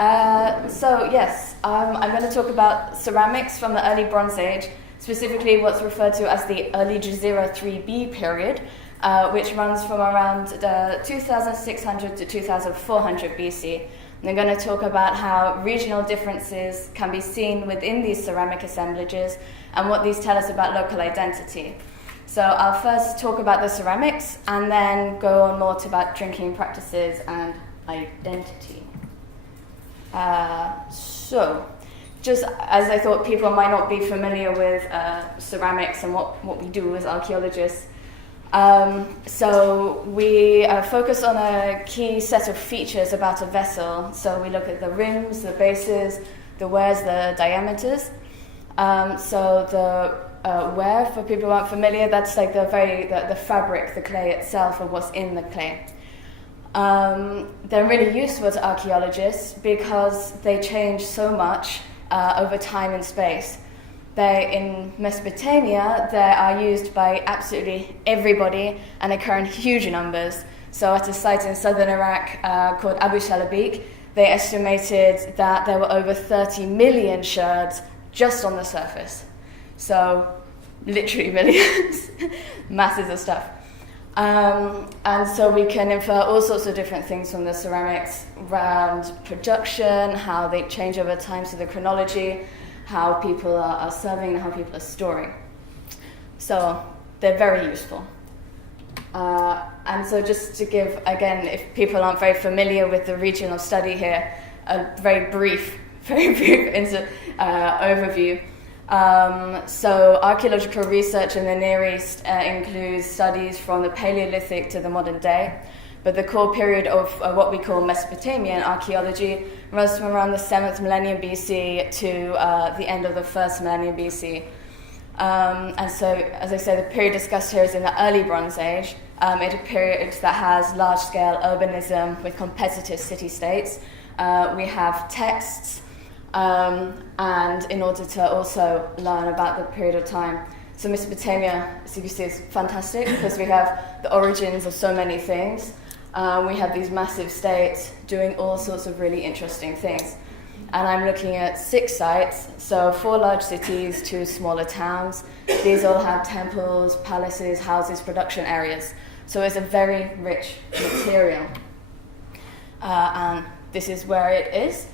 I'm going to talk about ceramics from the early Bronze Age, specifically what's referred to as the early Jazira 3B period, which runs from around 2600 to 2400 BC. And I'm going to talk about how regional differences can be seen within these ceramic assemblages and what these tell us about local identity. So I'll first talk about the ceramics and then go on more to about drinking practices and identity. Just as I thought people might not be familiar with ceramics and what we do as archaeologists, so we focus on a key set of features about a vessel. So we look at the rims, the bases, the wares, the diameters. So the ware, for people who aren't familiar, that's like the fabric, the clay itself, or what's in the clay. They're really useful to archaeologists because they change so much over time and space. In Mesopotamia, they are used by absolutely everybody and occur in huge numbers. So at a site in southern Iraq called Abu Shalabik, they estimated that there were over 30 million sherds just on the surface. So literally millions, masses of stuff. And so we can infer all sorts of different things from the ceramics around production, how they change over time, so the chronology, how people are serving and how people are storing. So they're very useful. And so just to give, again, if people aren't very familiar with the regional study here, a very brief overview. So archaeological research in the Near East includes studies from the Paleolithic to the modern day, but the core period of what we call Mesopotamian archaeology runs from around the 7th millennium BC to the end of the 1st millennium BC. And so, as I say, the period discussed here is in the early Bronze Age. It's a period that has large-scale urbanism with competitive city-states. We have texts, and in order to also learn about the period of time. So Mesopotamia, as you can see, is fantastic because we have the origins of so many things. We have these massive states doing all sorts of really interesting things. And I'm looking at 6 sites, so 4 large cities, 2 smaller towns. These all have temples, palaces, houses, production areas. So it's a very rich material. And this is where it is.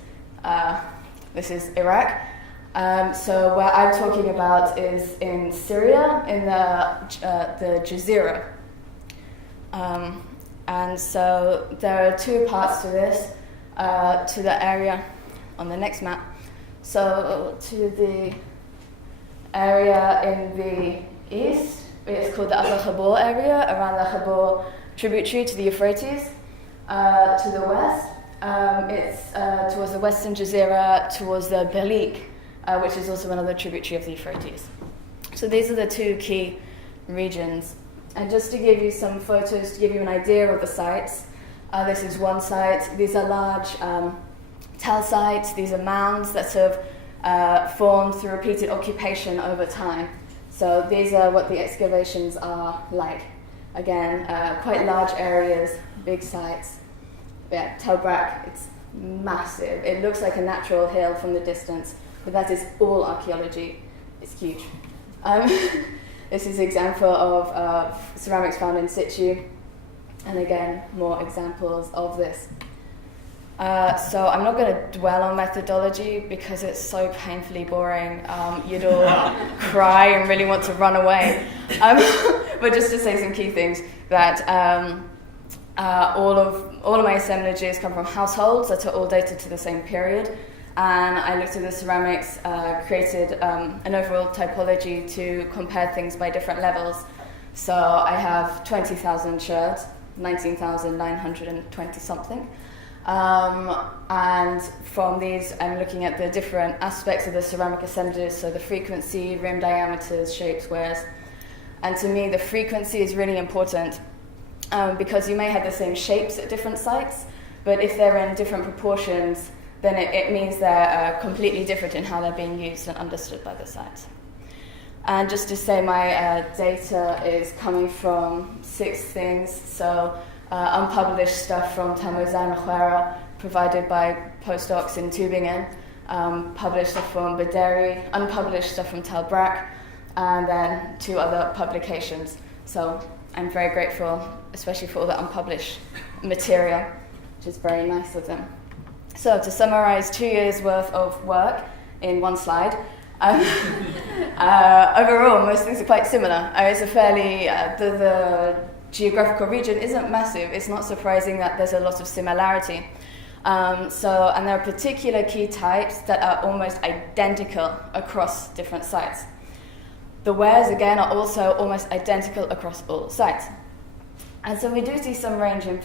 This is Iraq. So where I'm talking about is in Syria, in the Jazira. And so there are 2 parts to this, to the area on the next map. So to the area in the east, it's called the Upper Khabur area, around the Khabur tributary to the Euphrates. To the west, it's towards the western Jazira, towards the Belik, which is also another tributary of the Euphrates. So these are the 2 key regions. And just to give you some photos, to give you an idea of the sites, this is one site. These are large tell sites. These are mounds that have formed through repeated occupation over time. So these are what the excavations are like. Again, quite large areas, big sites. Yeah, Tel Brak, it's massive. It looks like a natural hill from the distance, but that is all archaeology. It's huge. This is an example of ceramics found in situ, and again, more examples of this. So I'm not going to dwell on methodology because it's so painfully boring. You'd all cry and really want to run away. But just to say some key things, that all of my assemblages come from households that are all dated to the same period. And I looked at the ceramics, created an overall typology to compare things by different levels. So I have 20,000 sherds, 19,920 something. And from these, I'm looking at the different aspects of the ceramic assemblages, so the frequency, rim diameters, shapes, wares. And to me, the frequency is really important because you may have the same shapes at different sites, but if they're in different proportions, then it means they're completely different in how they're being used and understood by the sites. And just to say, my data is coming from 6 things, so unpublished stuff from Tamouzan Khwara, provided by postdocs in Tübingen, published stuff from Baderi, unpublished stuff from Tel Brak, and then 2 other publications. So I'm very grateful, especially for all the unpublished material, which is very nice of them. So to summarize 2 years worth of work in one slide, overall most things are quite similar. It's a fairly, the geographical region isn't massive. It's not surprising that there's a lot of similarity. And there are particular key types that are almost identical across different sites. The wares, again, are also almost identical across all sites. And so we do see some range in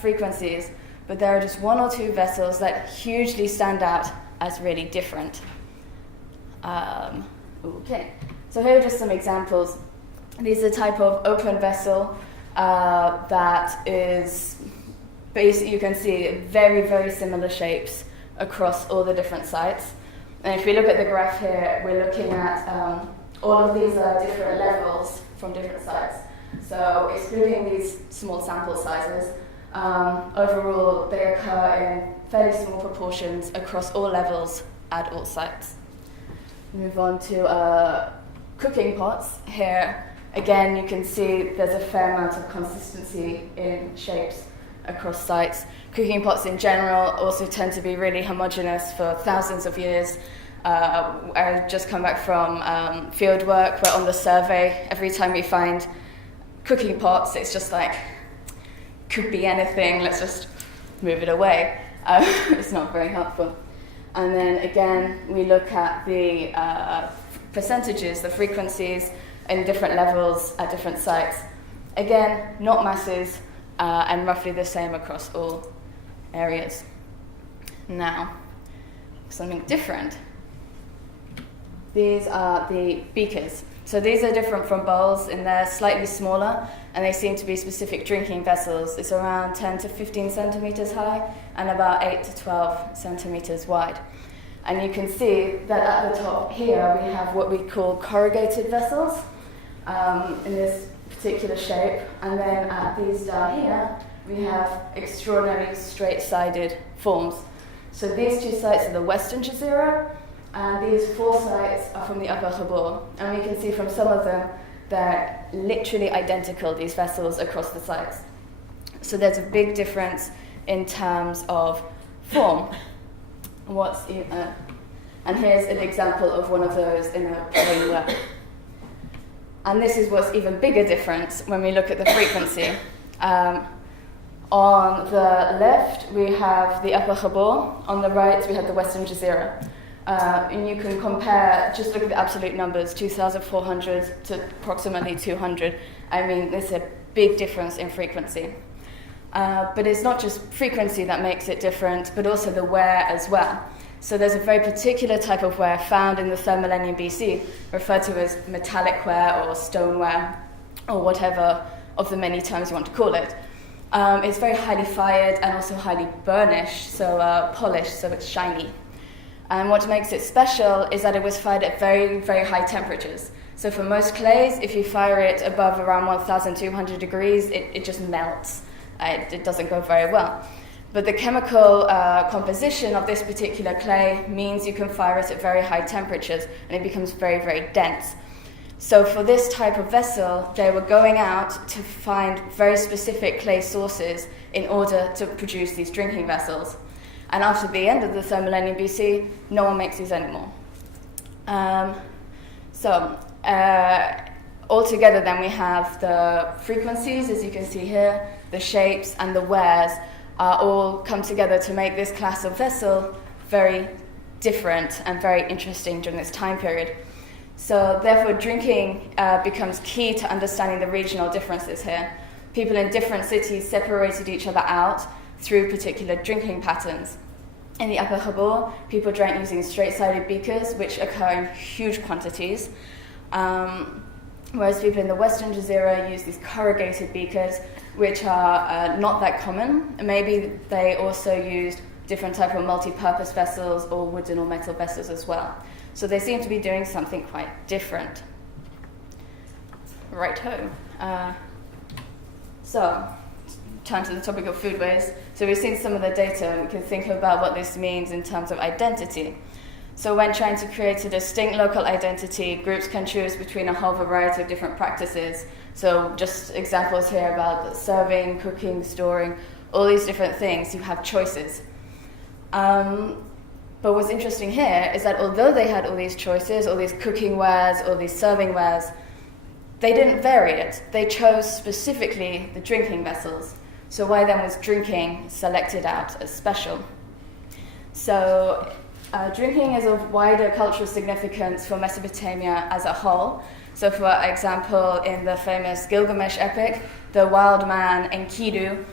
frequencies, but there are just 1 or 2 vessels that hugely stand out as really different. Okay, so here are just some examples. These are a type of open vessel that is basically, you can see very, very similar shapes across all the different sites. And if we look at the graph here, we're looking at all of these are different levels from different sites. So excluding these small sample sizes, overall they occur in fairly small proportions across all levels at all sites. Move on to cooking pots. Here, again, you can see there's a fair amount of consistency in shapes across sites. Cooking pots in general also tend to be really homogeneous for thousands of years. I've just come back from field work where on the survey, every time we find cooking pots, it's just like, could be anything, let's just move it away. It's not very helpful. And then again, we look at the percentages, the frequencies in different levels at different sites. Again, not masses, and roughly the same across all areas. Now, something different. These are the beakers. So these are different from bowls, and they're slightly smaller, and they seem to be specific drinking vessels. It's around 10 to 15 centimeters high and about 8 to 12 centimeters wide. And you can see that at the top here we have what we call corrugated vessels in this particular shape, and then at these down here we have extraordinarily straight-sided forms. So these 2 sites are the Western Jazira, and these 4 sites are from the Upper Khabur. And we can see from some of them they're literally identical, these vessels, across the sites. So there's a big difference in terms of form. And here's an example of one of those in a plain work. And this is what's even bigger difference when we look at the frequency. On the left, we have the Upper Khabur. On the right, we have the Western Jazira. And you can compare, just look at the absolute numbers, 2,400 to approximately 200. I mean, there's a big difference in frequency. But it's not just frequency that makes it different, but also the wear as well. So there's a very particular type of ware found in the 3rd millennium BC, referred to as metallic ware or stoneware, or whatever of the many terms you want to call it. It's very highly fired and also highly burnished, so polished, so it's shiny. And what makes it special is that it was fired at very, very high temperatures. So for most clays, if you fire it above around 1,200 degrees, it just melts. It doesn't go very well. But the chemical composition of this particular clay means you can fire it at very high temperatures, and it becomes very, very dense. So for this type of vessel, they were going out to find very specific clay sources in order to produce these drinking vessels. And after the end of the 3rd millennium BC, no one makes these anymore. Altogether then we have the frequencies, as you can see here, the shapes and the wares all come together to make this class of vessel very different and very interesting during this time period. So therefore drinking becomes key to understanding the regional differences here. People in different cities separated each other out through particular drinking patterns. In the Upper Khabur, people drank using straight-sided beakers, which occur in huge quantities, whereas people in the Western Jazira use these corrugated beakers, which are not that common. Maybe they also used different type of multi-purpose vessels or wooden or metal vessels as well. So they seem to be doing something quite different. Right-ho. So, turn to the topic of foodways. So we've seen some of the data, and we can think about what this means in terms of identity. So when trying to create a distinct local identity, groups can choose between a whole variety of different practices. So just examples here about serving, cooking, storing, all these different things, you have choices. But what's interesting here is that although they had all these choices, all these cooking wares, all these serving wares, they didn't vary it. They chose specifically the drinking vessels. So why then was drinking selected out as special? So drinking is of wider cultural significance for Mesopotamia as a whole. So for example, in the famous Gilgamesh epic, the wild man Enkidu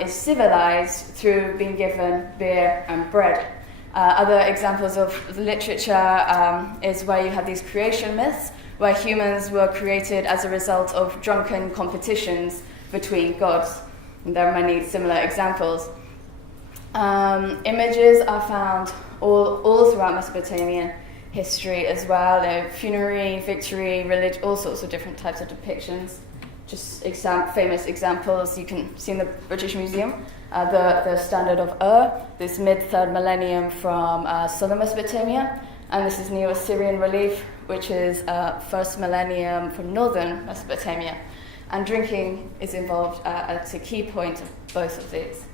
is civilized through being given beer and bread. Other examples of literature is where you have these creation myths, where humans were created as a result of drunken competitions between gods. And there are many similar examples. Images are found all throughout Mesopotamian history as well. There are funerary, victory, religion, all sorts of different types of depictions. Just famous examples you can see in the British Museum. The standard of this mid-3rd millennium from southern Mesopotamia, and this is Neo-Assyrian relief, which is 1st millennium from northern Mesopotamia. And drinking is involved at a key point of both of these.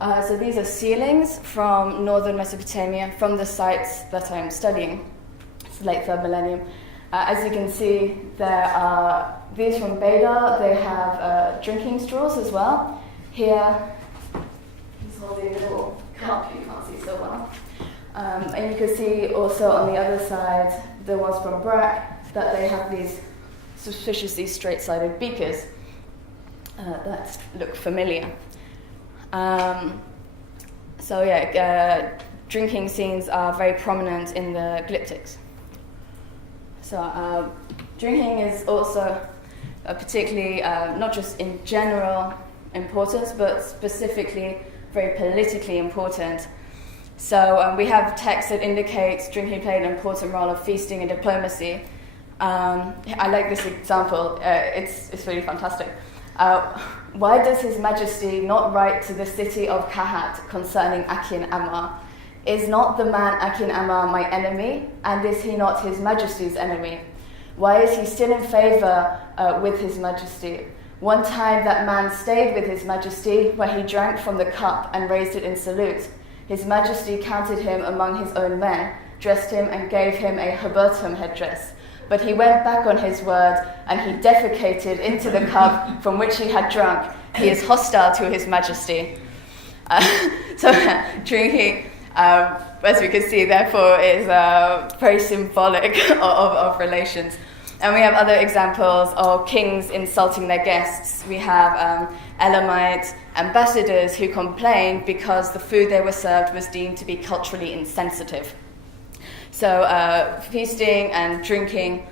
So these are ceilings from northern Mesopotamia, from the sites that I'm studying. It's late 3rd millennium. As you can see, there are these from Beda. They have drinking straws as well. Here, he's holding a little cup, you can't see so well. And you can see also on the other side, the ones from Brack, that they have these suspiciously straight-sided beakers that look familiar. Drinking scenes are very prominent in the glyptics. So drinking is also particularly not just in general importance, but specifically very politically important. So we have texts that indicate drinking played an important role of feasting and diplomacy. I like this example. It's really fantastic. Why does His Majesty not write to the city of Kahat concerning Akin Amar? Is not the man Akin Amar my enemy, and is he not His Majesty's enemy? Why is he still in favour with His Majesty? One time that man stayed with His Majesty, where he drank from the cup and raised it in salute. His Majesty counted him among his own men, dressed him and gave him a habertum headdress. But he went back on his word, and he defecated into the cup from which he had drunk. He is hostile to His Majesty. Drinking, as we can see, therefore, is very symbolic of relations. And we have other examples of kings insulting their guests. We have Elamite ambassadors who complained because the food they were served was deemed to be culturally insensitive. So feasting and drinking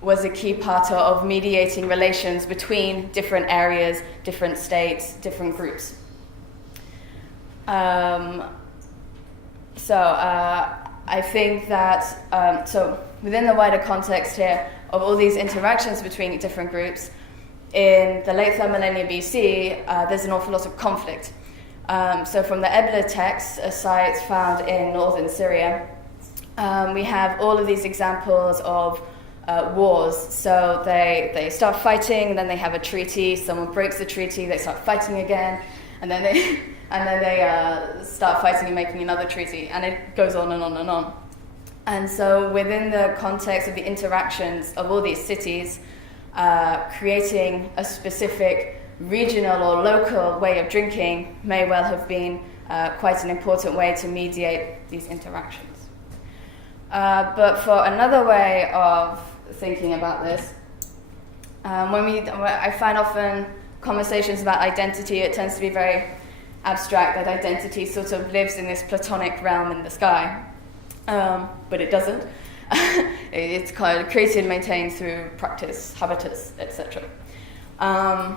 was a key part of mediating relations between different areas, different states, different groups. I think that, within the wider context here of all these interactions between different groups, in the late 3rd millennium BC, there's an awful lot of conflict. So from the Ebla text, a site found in northern Syria, we have all of these examples of wars. So they start fighting, then they have a treaty, someone breaks the treaty, they start fighting again, and then they start fighting and making another treaty, and it goes on and on and on. And so within the context of the interactions of all these cities, creating a specific regional or local way of drinking may well have been quite an important way to mediate these interactions. But for another way of thinking about this, I find often conversations about identity, it tends to be very abstract, that identity sort of lives in this platonic realm in the sky. But it doesn't. It's kind of created and maintained through practice, habitus, etc. I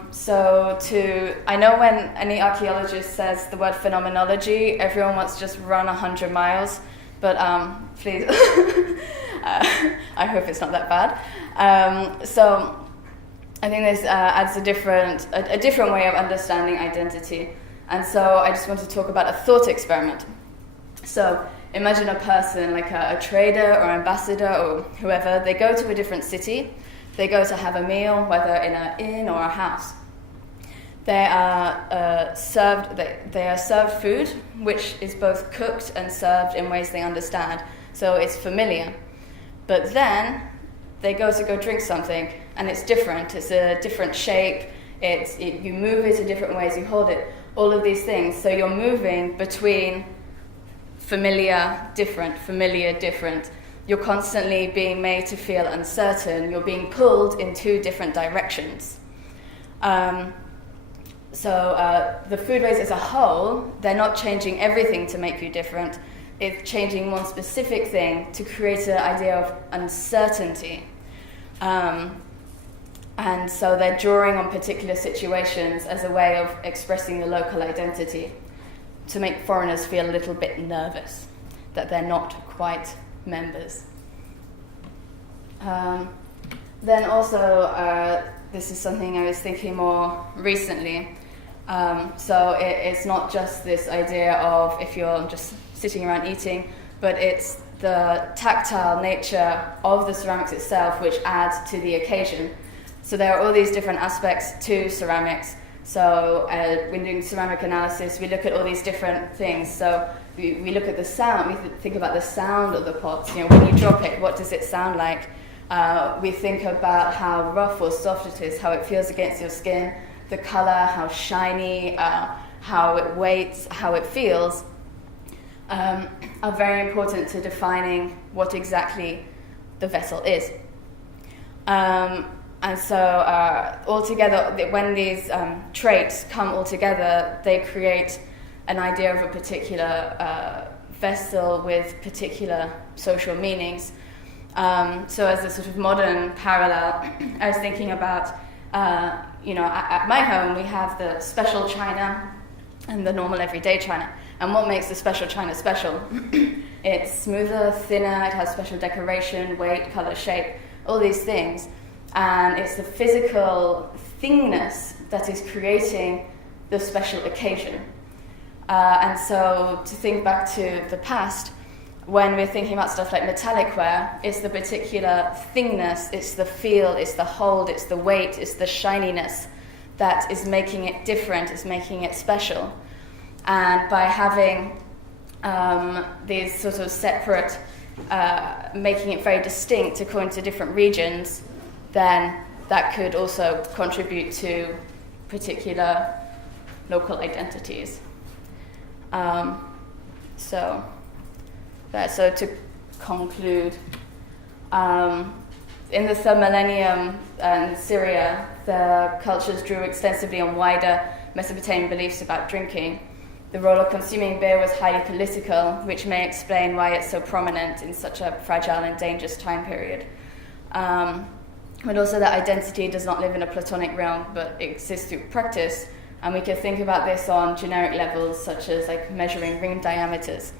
know when any archaeologist says the word phenomenology, everyone wants to just run 100 miles, but please, I hope it's not that bad. I think this adds a different way of understanding identity. And so I just want to talk about a thought experiment. So imagine a person like a trader or ambassador or whoever. They go to a different city. They go to have a meal, whether in an inn or a house. They are served food, which is both cooked and served in ways they understand. So it's familiar. But then they go drink something, and it's different. It's a different shape. You move it in different ways. You hold it. All of these things. So you're moving between familiar, different. You're constantly being made to feel uncertain. You're being pulled in two different directions. So the foodways as a whole, they're not changing everything to make you different. It's changing one specific thing to create an idea of uncertainty. And so they're drawing on particular situations as a way of expressing the local identity to make foreigners feel a little bit nervous that they're not quite members. Then also, this is something I was thinking more recently. So it's not just this idea of if you're just sitting around eating, but it's the tactile nature of the ceramics itself which adds to the occasion. So there are all these different aspects to ceramics. So when doing ceramic analysis, we look at all these different things. So we look at the sound. We think about the sound of the pots. You know, when you drop it, what does it sound like? We think about how rough or soft it is, how it feels against your skin, the color, how shiny, how it weights, how it feels, are very important to defining what exactly the vessel is. And so altogether, when these traits come all together, they create an idea of a particular vessel with particular social meanings. So as a sort of modern parallel, I was thinking about, at my home we have the special china and the normal everyday china. And what makes the special china special? It's smoother, thinner, it has special decoration, weight, color, shape, all these things. And it's the physical thingness that is creating the special occasion. And so to think back to the past, when we're thinking about stuff like metallic ware, it's the particular thingness, it's the feel, it's the hold, it's the weight, it's the shininess that is making it different, is making it special. And by having these sort of separate, making it very distinct according to different regions, then that could also contribute to particular local identities. So to conclude, in the third millennium in Syria, the cultures drew extensively on wider Mesopotamian beliefs about drinking. The role of consuming beer was highly political, which may explain why it's so prominent in such a fragile and dangerous time period. But also that identity does not live in a Platonic realm, but exists through practice. And we can think about this on generic levels, such as like measuring ring diameters.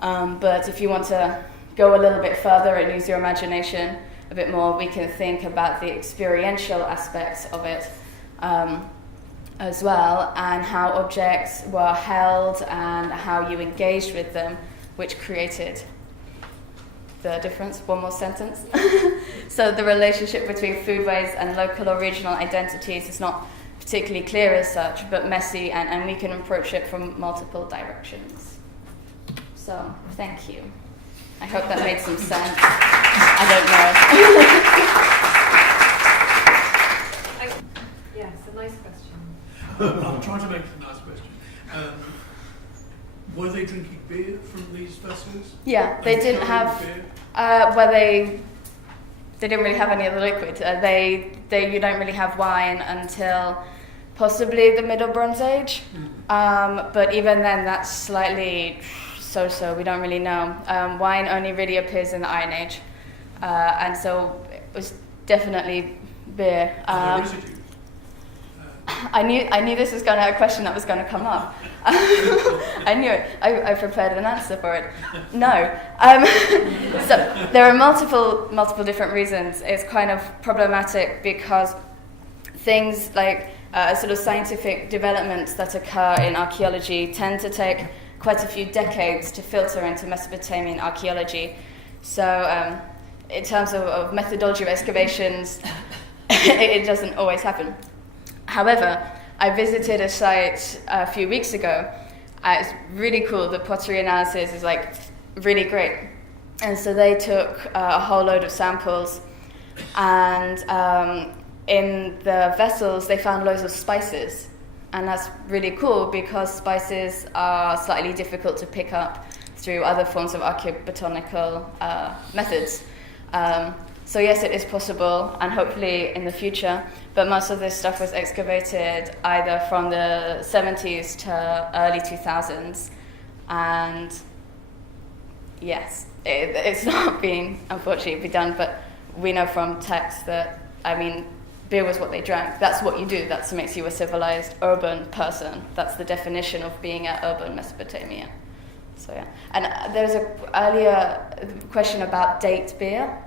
But if you want to go a little bit further and use your imagination a bit more, we can think about the experiential aspects of it as well, and how objects were held and how you engaged with them, which created the difference. One more sentence. So the relationship between foodways and local or regional identities is not particularly clear as such, but messy, and we can approach it from multiple directions. So, thank you. I hope that made some sense. I don't know. Yes, a nice question. I'm trying to make it a nice question. Were they drinking beer from these vessels? Yeah, they didn't have. They didn't really have any other liquid. You don't really have wine until possibly the Middle Bronze Age. But even then, that's slightly so-so. We don't really know. Wine only really appears in the Iron Age, and so it was definitely beer. I knew this was going to a question that was going to come up. I knew it. I prepared an answer for it. No. So there are multiple different reasons. It's kind of problematic because things like sort of scientific developments that occur in archaeology tend to take quite a few decades to filter into Mesopotamian archaeology. So in terms of methodology of excavations, it doesn't always happen. However, I visited a site a few weeks ago. It's really cool. The pottery analysis is like really great. And so they took a whole load of samples, and in the vessels they found loads of spices. And that's really cool because spices are slightly difficult to pick up through other forms of archaeobotanical methods. So yes, it is possible, and hopefully in the future, but most of this stuff was excavated either from the 70s to early 2000s, and yes, it's not been, unfortunately, done, but we know from text that, I mean, beer was what they drank. That's what you do. That makes you a civilized, urban person. That's the definition of being an urban Mesopotamia. So yeah, and there's an earlier question about date beer.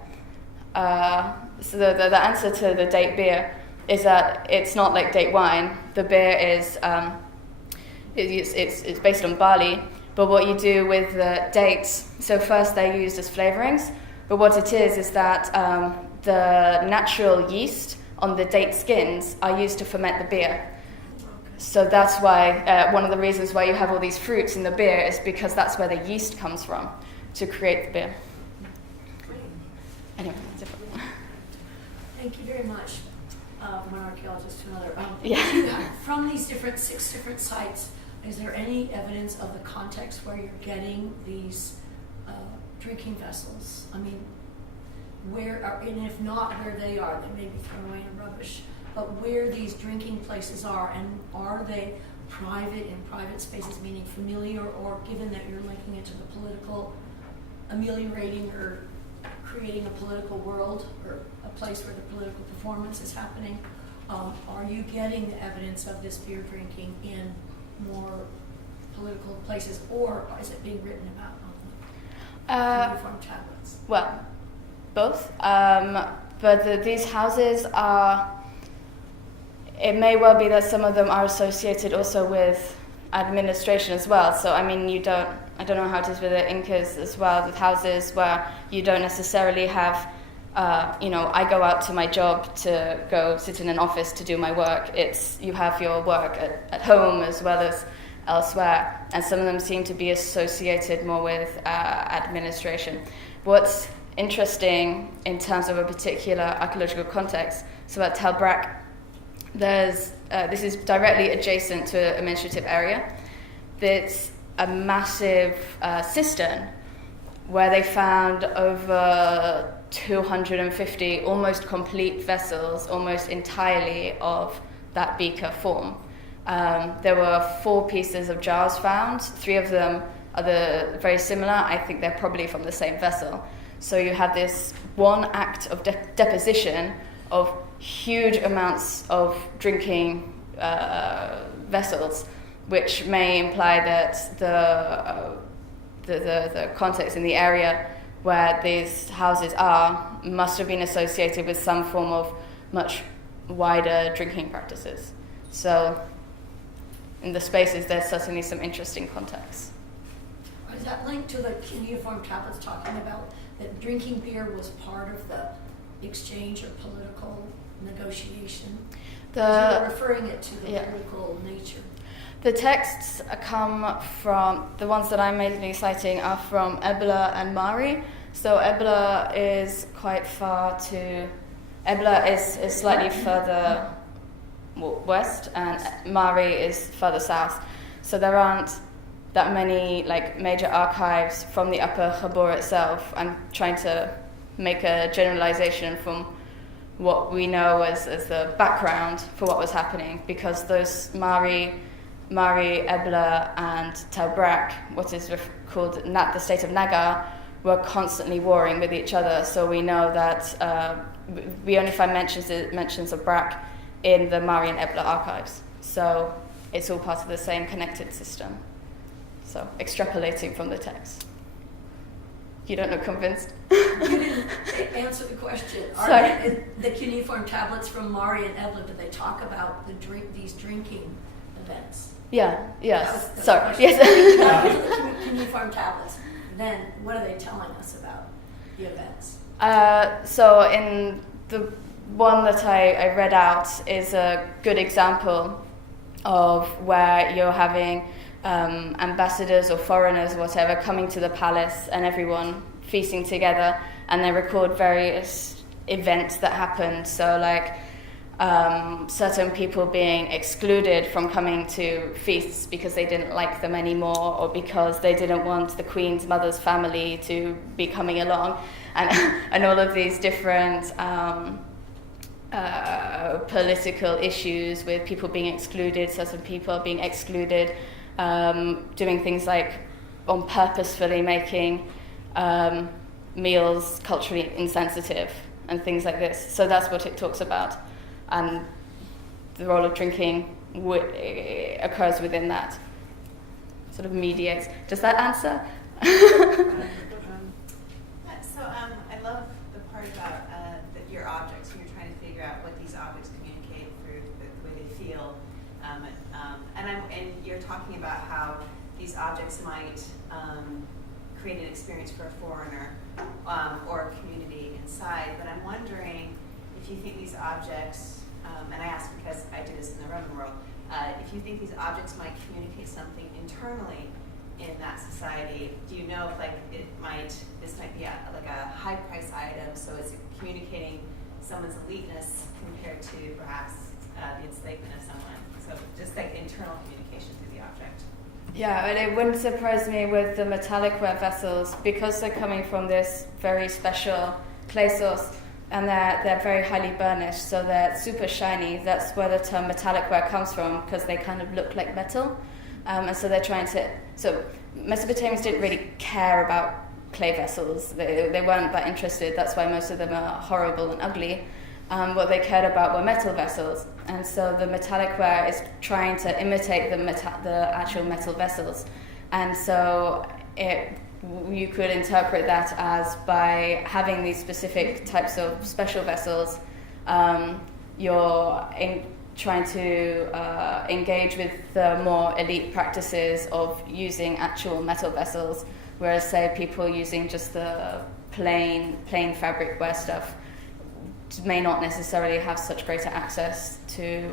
So the answer to the date beer is that it's not like date wine. The beer is it's based on barley, but what you do with the dates, so first they're used as flavorings, but what it is that the natural yeast on the date skins are used to ferment the beer. So that's why one of the reasons why you have all these fruits in the beer is because that's where the yeast comes from to create the beer. Anyway, different. Thank you very much, one archaeologist to another. Yeah. From these 6 different sites, is there any evidence of the context where you're getting these drinking vessels? I mean, and if not where they are, they may be thrown away in rubbish, but where these drinking places are, and are they private spaces, meaning familiar, or given that you're linking it to the political, ameliorating or creating a political world or a place where the political performance is happening, are you getting the evidence of this beer drinking in more political places, or is it being written about on uniform tablets? Well, both. But these houses are, it may well be that some of them are associated also with administration as well. So, I mean, I don't know how it is with the Incas as well, with houses where you don't necessarily have, I go out to my job to go sit in an office to do my work. You have your work at home as well as elsewhere, and some of them seem to be associated more with administration. What's interesting in terms of a particular archaeological context, so at Tel Brak, this is directly adjacent to an administrative area. It's a massive cistern where they found over 250 almost complete vessels, almost entirely of that beaker form. There were 4 pieces of jars found. 3 of them are very similar. I think they're probably from the same vessel. So you have this one act of deposition of huge amounts of drinking vessels, which may imply that the context in the area where these houses are must have been associated with some form of much wider drinking practices. So in the spaces, there's certainly some interesting context. Is that linked to the cuneiform tablets talking about that drinking beer was part of the exchange or political negotiation? You're referring it to the political nature. The texts come from, the ones that I'm mainly citing are from Ebla and Mari. So Ebla is quite far Ebla is slightly further west, and Mari is further south. So there aren't that many major archives from the Upper Khabur itself. I'm trying to make a generalization from what we know as the background for what was happening, because those Mari, Ebla, and Tel Brak, what is called the state of Nagar, were constantly warring with each other. So we know that we only find mentions of Brak in the Mari and Ebla archives. So it's all part of the same connected system. So extrapolating from the text. You don't look convinced. You didn't answer the question. Sorry. The cuneiform tablets from Mari and Evelyn, do they talk about these drinking events? Yeah, yes. That was Sorry, the yes. question. Now, these are the cuneiform tablets. Then, what are they telling us about the events? So in the one that I read out is a good example of where you're having ambassadors or foreigners or whatever coming to the palace and everyone feasting together, and they record various events that happened. So like certain people being excluded from coming to feasts because they didn't like them anymore, or because they didn't want the Queen's mother's family to be coming along, and all of these different political issues with people being excluded, certain people being excluded, doing things like on purposefully making meals culturally insensitive and things like this. So that's what it talks about, and the role of drinking occurs within that, sort of mediates. Does that answer? So I love the part about your objects, when you're trying to figure out what these objects communicate through the way they feel, and you're talking about how these objects might create an experience for a foreigner or a community inside. But I'm wondering if you think these objects, and I ask because I do this in the Roman world, if you think these objects might communicate something internally in that society. Do you know if this might be like a high price item, so it's communicating someone's eliteness compared to perhaps the enslavement of someone? So just like internal communication through the object. Yeah, and it wouldn't surprise me with the metallic ware vessels, because they're coming from this very special clay source, and they're very highly burnished, so they're super shiny. That's where the term metallic ware comes from, because they kind of look like metal. And so they're trying to... So Mesopotamians didn't really care about clay vessels. They weren't that interested. That's why most of them are horrible and ugly. What they cared about were metal vessels. And so the metallic ware is trying to imitate the actual metal vessels. And so you could interpret that as, by having these specific types of special vessels, you're trying to engage with the more elite practices of using actual metal vessels, whereas, say, people using just the plain fabric ware stuff may not necessarily have such greater access to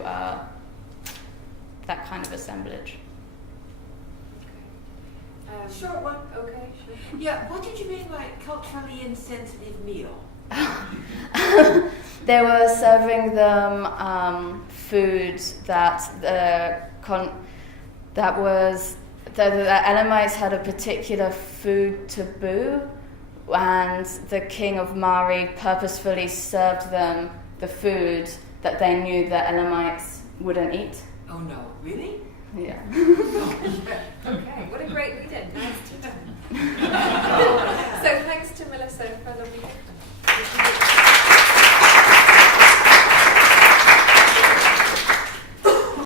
that kind of assemblage. Short one. Okay, sure. Yeah, what did you mean by culturally insensitive meal? They were serving them food that the Elamites had a particular food taboo, and the king of Mari purposefully served them the food that they knew the Elamites wouldn't eat. Oh no, really? Yeah. Okay, what a great lead-in. Nice.